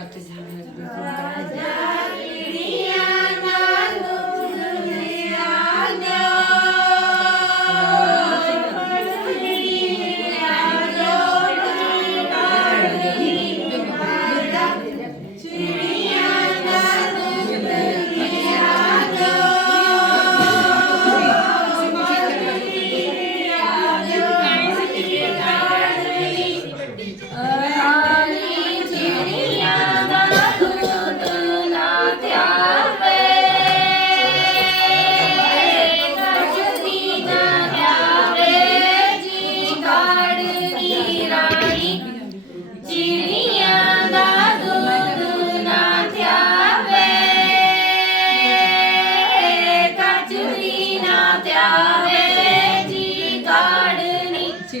яка ти зі мною.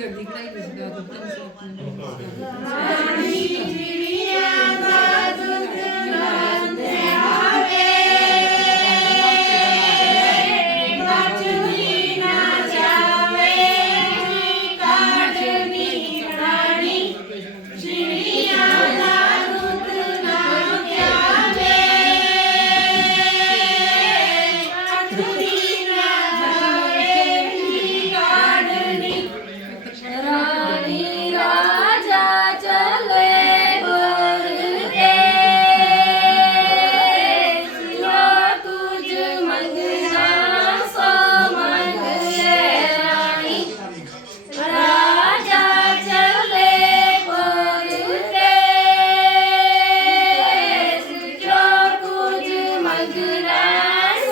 ਕਾੜਨੀ ਛੇੜਦੀ ਕਢਾਈ ਵਿੱਚ ਗਾ ਦਿੱਤਾ ਸੀ ਆਪਣੇ ਰਾਣੀ